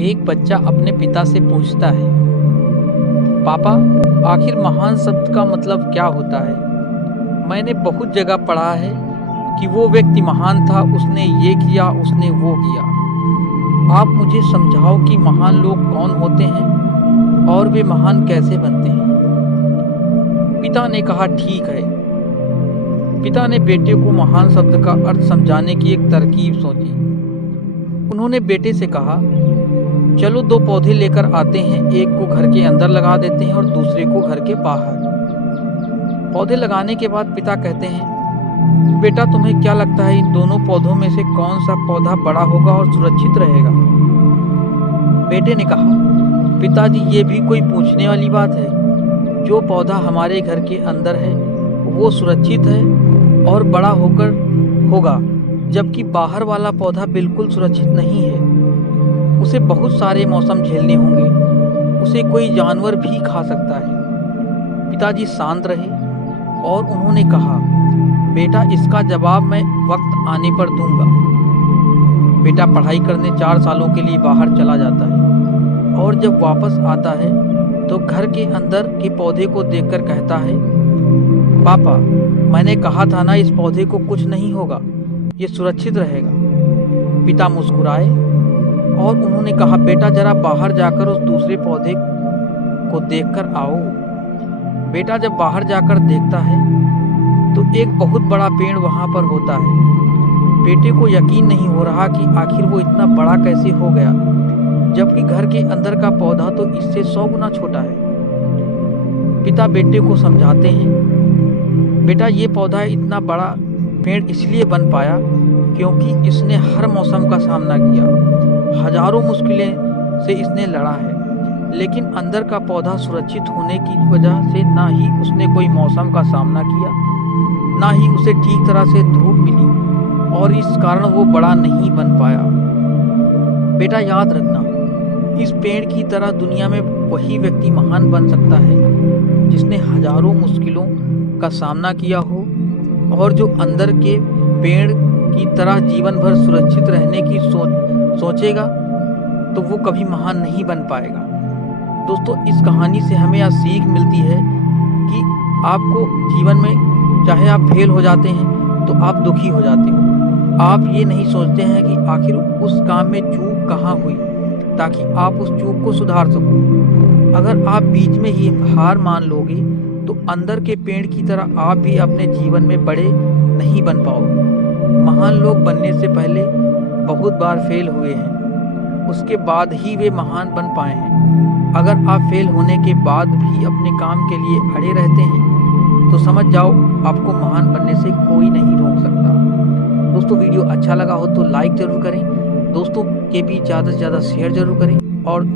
एक बच्चा अपने पिता से पूछता है, पापा, आखिर महान शब्द का मतलब क्या होता है? मैंने बहुत जगह पढ़ा है कि वो व्यक्ति महान था, उसने ये किया, उसने वो किया। आप मुझे समझाओ कि महान लोग कौन होते हैं और वे महान कैसे बनते हैं? पिता ने कहा, ठीक है। पिता ने बेटे को महान शब्द का अर्थ समझाने की एक तरकीब सोची। उन्होंने बेटे से कहा, चलो दो पौधे लेकर आते हैं, एक को घर के अंदर लगा देते हैं और दूसरे को घर के बाहर। पौधे लगाने के बाद पिता कहते हैं, बेटा तुम्हें क्या लगता है इन दोनों पौधों में से कौन सा पौधा बड़ा होगा और सुरक्षित रहेगा? बेटे ने कहा, पिताजी ये भी कोई पूछने वाली बात है। जो पौधा हमारे घर के अंदर है वो सुरक्षित है और बड़ा होकर होगा, जबकि बाहर वाला पौधा बिल्कुल सुरक्षित नहीं है। उसे बहुत सारे मौसम झेलने होंगे, उसे कोई जानवर भी खा सकता है। पिताजी शांत रहे और उन्होंने कहा, बेटा इसका जवाब मैं वक्त आने पर दूंगा। बेटा पढ़ाई करने 4 सालों के लिए बाहर चला जाता है और जब वापस आता है तो घर के अंदर के पौधे को देखकर कहता है, पापा, मैंने कहा था ना इस पौधे को कुछ नहीं होगा, ये सुरक्षित रहेगा। पिता मुस्कुराए और उन्होंने कहा, बेटा जरा बाहर जाकर उस दूसरे पौधे को देखकर आओ। बेटा जब बाहर जाकर देखता है तो एक बहुत बड़ा पेड़ वहां पर होता है। बेटे को यकीन नहीं हो रहा कि आखिर वो इतना बड़ा कैसे हो गया, जबकि घर के अंदर का पौधा तो इससे 100 गुना छोटा है। पिता बेटे को समझाते हैं, बेटा ये पौधा इतना बड़ा पेड़ इसलिए बन पाया क्योंकि इसने हर मौसम का सामना किया, हजारों मुश्किलें से इसने लड़ा है, लेकिन अंदर का पौधा सुरक्षित होने की वजह से ना ही उसने कोई मौसम का सामना किया, ना ही उसे ठीक तरह से धूप मिली और इस कारण वो बड़ा नहीं बन पाया। बेटा याद रखना, इस पेड़ की तरह दुनिया में वही व्यक्ति महान बन सकता है जिसने हजारों मुश्किलों का सामना किया हो और जो अंदर के पेड़ की तरह जीवन भर सुरक्षित रहने की सोचेगा तो वो कभी महान नहीं बन पाएगा। दोस्तों, इस कहानी से हमें यह सीख मिलती है कि आपको जीवन में चाहे आप फेल हो जाते हैं तो आप दुखी हो जाते हो, आप ये नहीं सोचते हैं कि आखिर उस काम में चूक कहाँ हुई ताकि आप उस चूक को सुधार सको। अगर आप बीच में ही हार मान लोगे तो अंदर के पेड़ की तरह आप भी अपने जीवन में बड़े नहीं बन पाओगे। महान लोग बनने से पहले बहुत बार फेल हुए हैं, उसके बाद ही वे महान बन पाए हैं। अगर आप फेल होने के बाद भी अपने काम के लिए अड़े रहते हैं तो समझ जाओ आपको महान बनने से कोई नहीं रोक सकता। दोस्तों, वीडियो अच्छा लगा हो तो लाइक जरूर करें, दोस्तों के बीच ज़्यादा से ज़्यादा शेयर जरूर करें और